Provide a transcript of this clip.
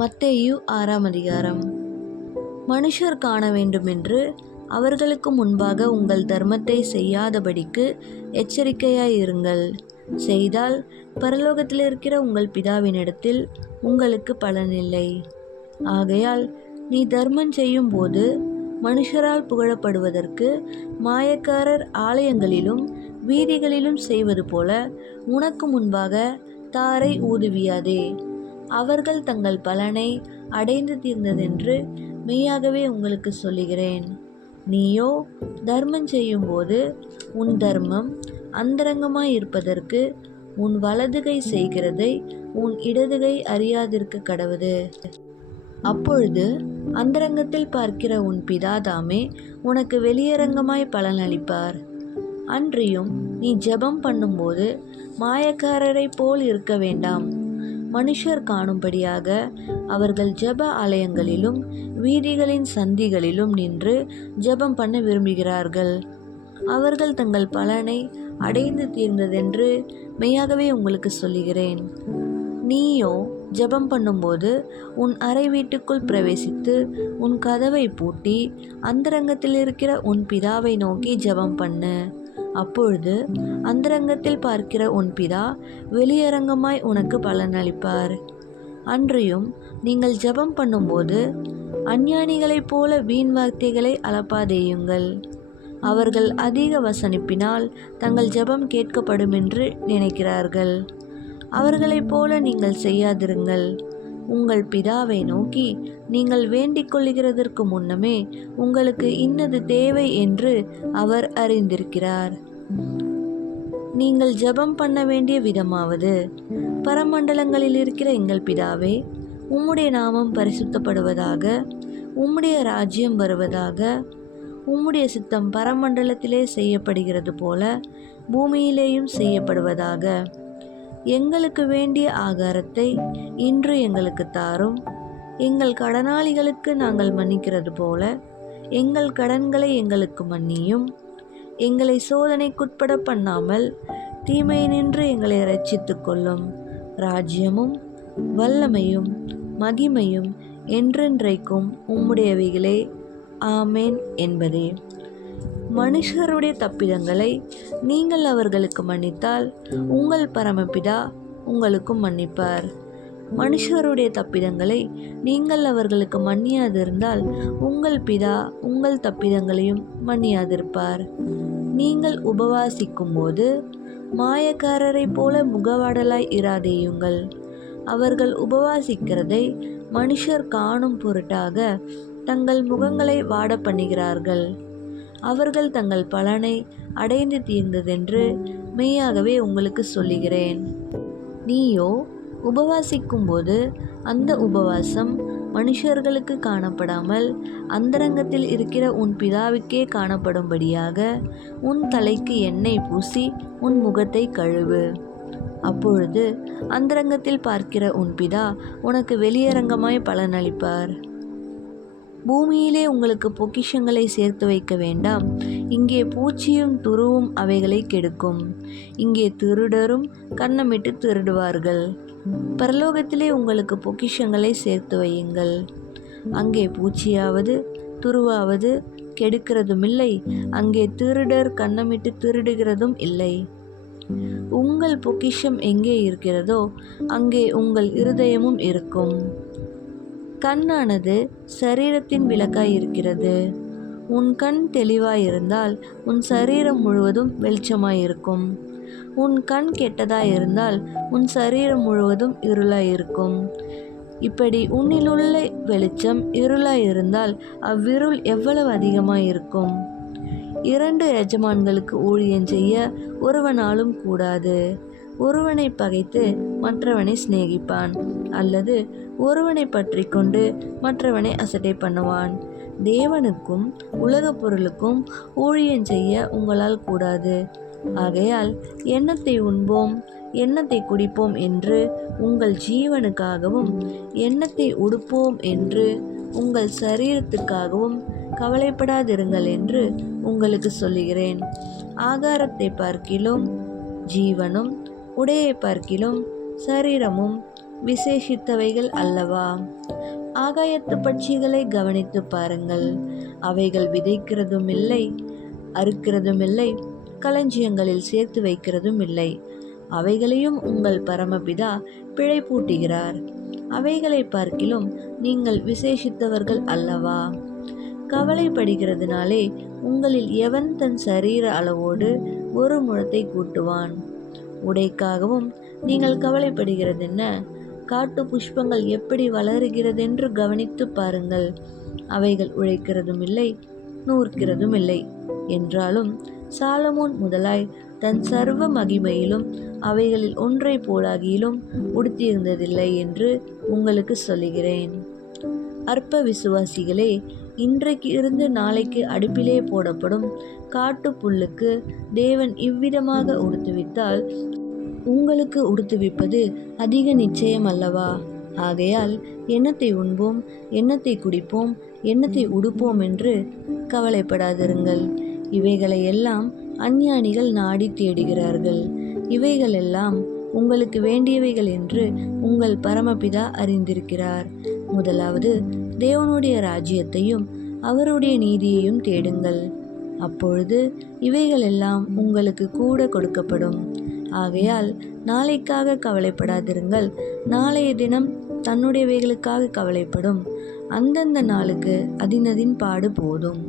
மத்தேயு 6ஆம் அதிகாரம். மனுஷர் காண வேண்டுமென்று அவர்களுக்கு முன்பாக உங்கள் தர்மத்தை செய்யாதபடிக்கு எச்சரிக்கையாயிருங்கள். செய்தால் பரலோகத்தில் இருக்கிற உங்கள் பிதாவினிடத்தில் உங்களுக்கு பலனில்லை. ஆகையால் நீ தர்மம் செய்யும் போது மனுஷரால் புகழப்படுவதற்கு மாயக்காரர் ஆலயங்களிலும் வீதிகளிலும் செய்வது போல உனக்கு முன்பாக தாரை ஊதுவியாதே. அவர்கள் தங்கள் பலனை அடைந்து தீர்ந்ததென்று மெய்யாகவே உங்களுக்கு சொல்லுகிறேன். நீயோ தர்மம் செய்யும்போது உன் தர்மம் அந்தரங்கமாயிருப்பதற்கு உன் வலதுகை செய்கிறதை உன் இடதுகை அறியாதிருக்க கடவது. அப்பொழுது அந்தரங்கத்தில் பார்க்கிற உன் பிதா தாமே உனக்கு வெளியரங்கமாய் பலனளிப்பார். அன்றியும் நீ ஜெபம் பண்ணும்போது மாயக்காரரை போல் இருக்க வேண்டாம். மனுஷர் காணும்படியாக அவர்கள் ஜெப ஆலயங்களிலும் வீதிகளின் சந்திகளிலும் நின்று ஜெபம் பண்ண விரும்புகிறார்கள். அவர்கள் தங்கள் பலனை அடைந்து தீர்ந்ததென்று மெய்யாகவே உங்களுக்கு சொல்லுகிறேன். நீயோ ஜெபம் பண்ணும்போது உன் அறை வீட்டுக்குள் பிரவேசித்து உன் கதவை பூட்டி அந்தரங்கத்தில் இருக்கிற உன் பிதாவை நோக்கி ஜெபம் பண்ணு. அப்பொழுது அந்தரங்கத்தில் பார்க்கிற உன் பிதா வெளியரங்கமாய் உனக்கு பலனளிப்பார். அன்றியும் நீங்கள் ஜெபம் பண்ணும்போது அஞ்ஞானிகளைப் போல வீண் வார்த்தைகளை அளப்பாதேயுங்கள். அவர்கள் அதிக வசனிப்பினால் தங்கள் ஜெபம் கேட்கப்படும் என்று நினைக்கிறார்கள். அவர்களைப் போல நீங்கள் செய்யாதிருங்கள். உங்கள் பிதாவை நோக்கி நீங்கள் வேண்டிக் கொள்ளுகிறதற்கு முன்னமே உங்களுக்கு இன்னது தேவை என்று அவர் அறிந்திருக்கிறார். நீங்கள் ஜெபம் பண்ண வேண்டிய விதமாவது, பரமண்டலங்களில் இருக்கிற எங்கள் பிதாவே, உம்முடைய நாமம் பரிசுத்தப்படுவதாக, உம்முடைய ராஜ்யம் வருவதாக, உம்முடைய சித்தம் பரமண்டலத்திலே செய்யப்படுகிறது போல பூமியிலேயும் செய்யப்படுவதாக. எங்களுக்கு வேண்டிய ஆகாரத்தை இன்று எங்களுக்கு தாரும். எங்கள் கடனாளிகளுக்கு நாங்கள் மன்னிக்கிறது போல எங்கள் கடன்களை எங்களுக்கு மன்னியும். எங்களை சோதனைக்குட்பட பண்ணாமல் தீமையினின்று எங்களை இரட்சித்துக் கொள்ளும். ராஜ்யமும் வல்லமையும் மகிமையும் என்றென்றைக்கும் உம்முடையவைகளே. ஆமேன் என்பதே. மனுஷருடைய தப்பிதங்களை நீங்கள் அவர்களுக்கு மன்னித்தால் உங்கள் பரமபிதா உங்களுக்கும் மன்னிப்பார். மனுஷருடைய தப்பிதங்களை நீங்கள் அவர்களுக்கு மன்னியாதிருந்தால் உங்கள் பிதா உங்கள் தப்பிதங்களையும் மன்னியாதிருப்பார். நீங்கள் உபவாசிக்கும் போது மாயக்காரரை போல முகவாடலாய் இராதேயுங்கள். அவர்கள் உபவாசிக்கிறதை மனுஷர் காணும் பொருட்டாக தங்கள் முகங்களை வாட பண்ணுகிறார்கள். அவர்கள் தங்கள் பலனை அடைந்து தீர்ந்ததென்று மெய்யாகவே உங்களுக்கு சொல்லுகிறேன். நீயோ உபவாசிக்கும்போது அந்த உபவாசம் மனுஷர்களுக்கு காணப்படாமல் அந்தரங்கத்தில் இருக்கிற உன் பிதாவுக்கே காணப்படும்படியாக உன் தலைக்கு எண்ணெய் பூசி உன் முகத்தை கழுவு. அப்பொழுது அந்தரங்கத்தில் பார்க்கிற உன் பிதா உனக்கு வெளியரங்கமாய் பலனளிப்பார். பூமியிலே உங்களுக்கு பொக்கிஷங்களை சேர்த்து வைக்க வேண்டாம். இங்கே பூச்சியும் துருவும் அவைகளை கெடுக்கும். இங்கே திருடரும் கன்னமிட்டு திருடுவார்கள். பரலோகத்திலே உங்களுக்கு பொக்கிஷங்களை சேர்த்து வையுங்கள். அங்கே பூச்சியாவது துருவாவது கெடுக்கிறதும் இல்லை. அங்கே திருடர் கன்னமிட்டு திருடுகிறதும் இல்லை. உங்கள் பொக்கிஷம் எங்கே இருக்கிறதோ அங்கே உங்கள் இருதயமும் இருக்கும். கண்ணானது சரீரத்தின் விளக்காய் இருக்கிறது. உன் கண் தெளிவாயிருந்தால் உன் சரீரம் முழுவதும் வெளிச்சமாயிருக்கும். உன் கண் கெட்டதாயிருந்தால் உன் சரீரம் முழுவதும் இருளாயிருக்கும். இப்படி உன்னிலுள்ள வெளிச்சம் இருளாயிருந்தால் அவ்விருள் எவ்வளவு அதிகமாயிருக்கும். 2 எஜமான்களுக்கு ஊழியம் செய்ய ஒருவனாலும் கூடாது. ஒருவனை பகைத்து மற்றவனை சிநேகிப்பான், அல்லது ஒருவனை பற்றி கொண்டு மற்றவனை அசட்டை பண்ணுவான். தேவனுக்கும் உலக பொருளுக்கும் ஊழியம் செய்ய உங்களால் கூடாது. ஆகையால் எண்ணத்தை உண்போம் எண்ணத்தை குடிப்போம் என்று உங்கள் ஜீவனுக்காகவும் எண்ணத்தை உடுப்போம் என்று உங்கள் சரீரத்துக்காகவும் கவலைப்படாதிருங்கள் என்று உங்களுக்கு சொல்லுகிறேன். ஆகாரத்தை பார்க்கிலும் ஜீவனும், உடையை பார்க்கிலும் சரீரமும் விசேஷித்தவைகள் அல்லவா? ஆகாயத்து பட்சிகளை கவனித்து பாருங்கள். அவைகள் விதைக்கிறதும் இல்லை, அறுக்கிறதும் இல்லை, களஞ்சியங்களில் சேர்த்து வைக்கிறதும் இல்லை. அவைகளையும் உங்கள் பரமபிதா பிழைப்பூட்டுகிறார். அவைகளை பார்க்கிலும் நீங்கள் விசேஷித்தவர்கள் அல்லவா? கவலைப்படுகிறதுனாலே உங்களில் எவன் தன் சரீர அளவோடு ஒரு முழத்தை கூட்டுவான்? உடைக்காகவும் நீங்கள் கவலைப்படுகிறதென்ன? காட்டு புஷ்பங்கள் எப்படி வளருகிறதென்று கவனித்து பாருங்கள். அவைகள் உழைக்கிறதும் இல்லை, நூற்கிறதும் இல்லை. என்றாலும் சாலமோன் முதலாய் தன் சர்வ மகிமையிலும் அவைகளில் ஒன்றை போலாகிலும் உடுத்தியிருந்ததில்லை என்று உங்களுக்கு சொல்லுகிறேன். அற்ப விசுவாசிகளே, இன்றைக்கு இருந்து நாளைக்கு அடுப்பிலே போடப்படும் காட்டு புல்லுக்கு தேவன் இவ்விதமாக உடுத்துவித்தால் உங்களுக்கு உடுத்துவிப்பது அதிக நிச்சயம் அல்லவா? ஆகையால் எண்ணத்தை உண்போம், எண்ணத்தை குடிப்போம், எண்ணத்தை உடுப்போம் என்று கவலைப்படாதிருங்கள். இவைகளை எல்லாம் அஞ்ஞானிகள் நாடி தேடுகிறார்கள். இவைகளெல்லாம் உங்களுக்கு வேண்டியவைகள் என்று உங்கள் பரமபிதா அறிந்திருக்கிறார். முதலாவது தேவனுடைய ராஜ்யத்தையும் அவருடைய நீதியையும் தேடுங்கள். அப்பொழுது இவைகளெல்லாம் உங்களுக்கு கூட கொடுக்கப்படும். ஆகையால் நாளைக்காக கவலைப்படாதிருங்கள். நாளைய தினம் தன்னுடையவைகளுக்காக கவலைப்படும். அந்தந்த நாளுக்கு அதினதின் பாடு போதும்.